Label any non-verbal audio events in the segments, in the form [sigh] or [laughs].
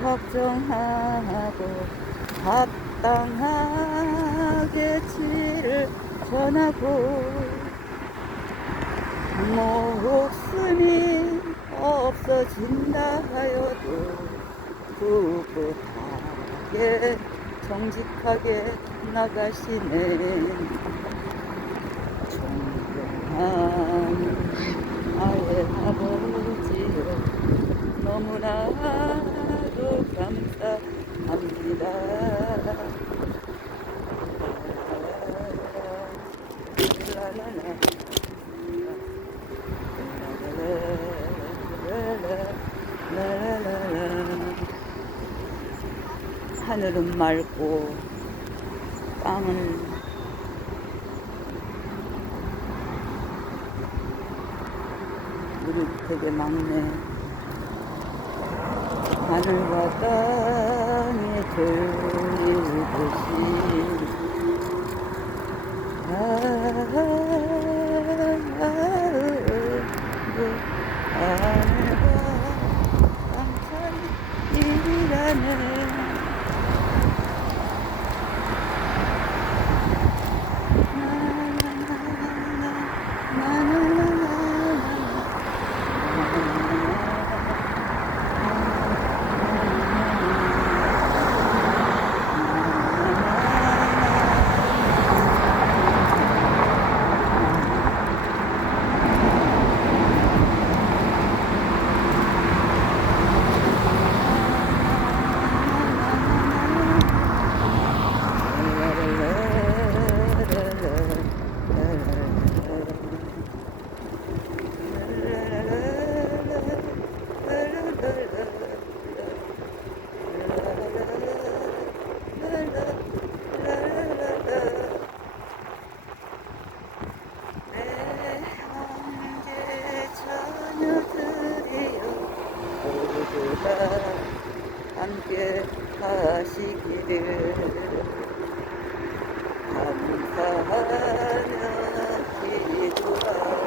걱정하고 합당하게 치를 전하고 목숨이 없어진다 하여도 꿋꿋하게 정직하게 나가시네. 존경하는 나의 아버지여 너무나도 감사합니다. 하늘은 맑고 땅은 물이 되게 많네. 하늘과 땅이 들리듯이 하늘과 땅 사이이라네 함께 하시기를 감사하며 기도하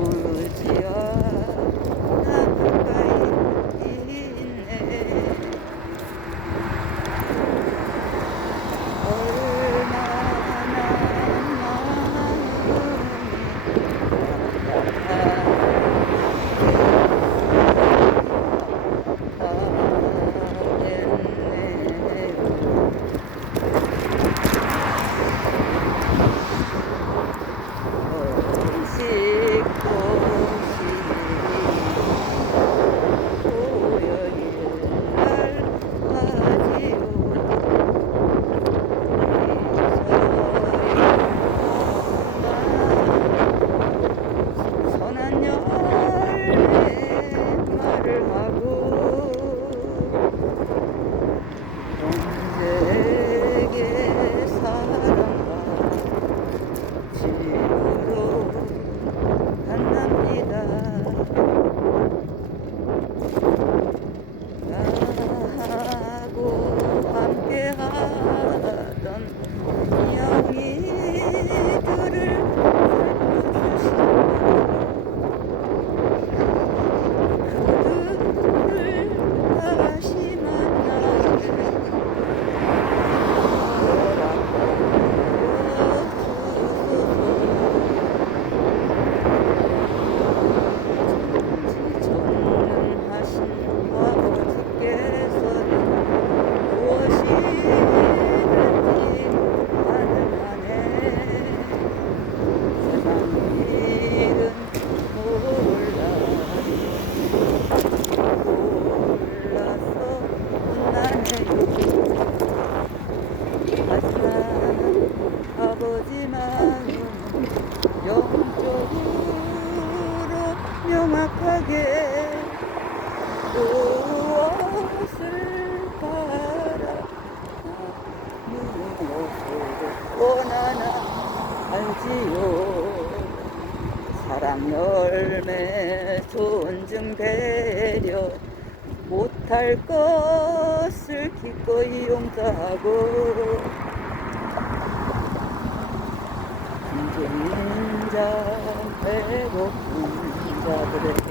oluyor ya. 알지요. 사랑 열매 존중 배려 못할 것을 기꺼이 용서하고 힘든 자 배고픈 자들에게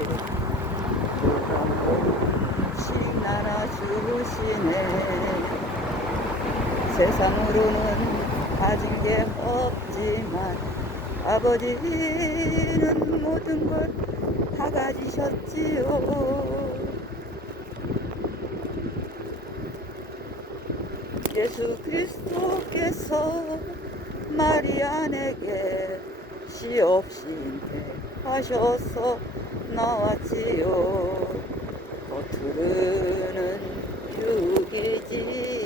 조금씩 나눠주시네. 세상으로는 가진 게 없 지만 아버지는 모든 것 다 가지셨지요. 예수 그리스도께서 마리아에게 시없이 하셔서 나왔지요. 겉으로는 육이지만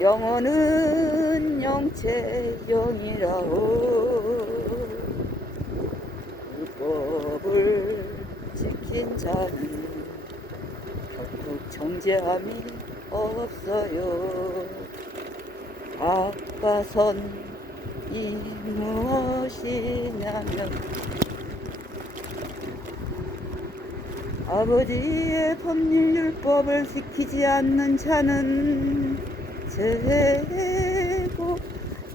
영혼은 영체 영이라오. 율법을 지킨 자는 결국 정죄함이 없어요. 아빠선이 무엇이냐면 아버지의 법률 율법을 지키지 않는 자는 죄고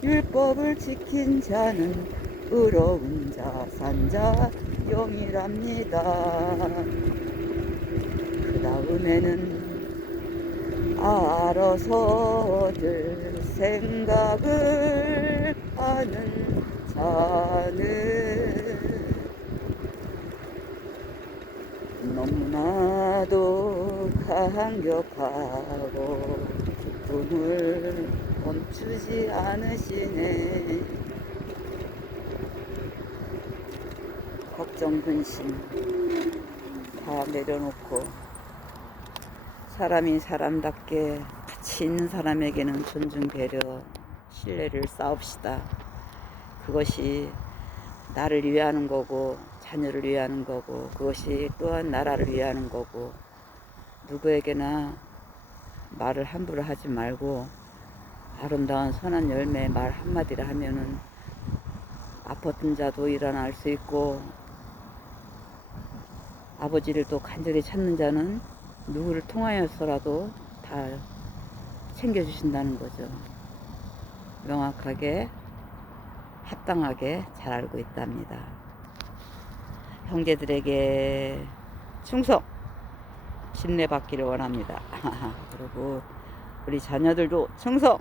율법을 지킨 자는 의로운 자 산자 영이랍니다. 그 다음에는 알아서들 생각을 하는 자는 너무나도 강력하고 기쁨을 멈추지 않으시네. 걱정 근심 다 내려놓고 사람이 사람답게 가치 있는 사람에게는 존중 배려 신뢰를 쌓읍시다. 그것이 나를 위하는 거고 자녀를 위하는 거고 그것이 또한 나라를 위하는 거고 누구에게나 말을 함부로 하지 말고 아름다운 선한 열매 말 한마디를 하면은 아팠던 자도 일어날 수 있고 아버지를 또 간절히 찾는 자는 누구를 통하여서라도 다 챙겨주신다는 거죠. 명확하게 합당하게 잘 알고 있답니다. 형제들에게 충성 신뢰받기를 원합니다. [laughs] 그리고 우리 자녀들도 충성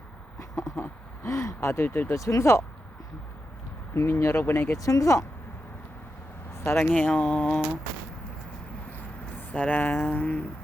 [laughs] 아들들도 충성 국민 여러분에게 충성 사랑해요. 사랑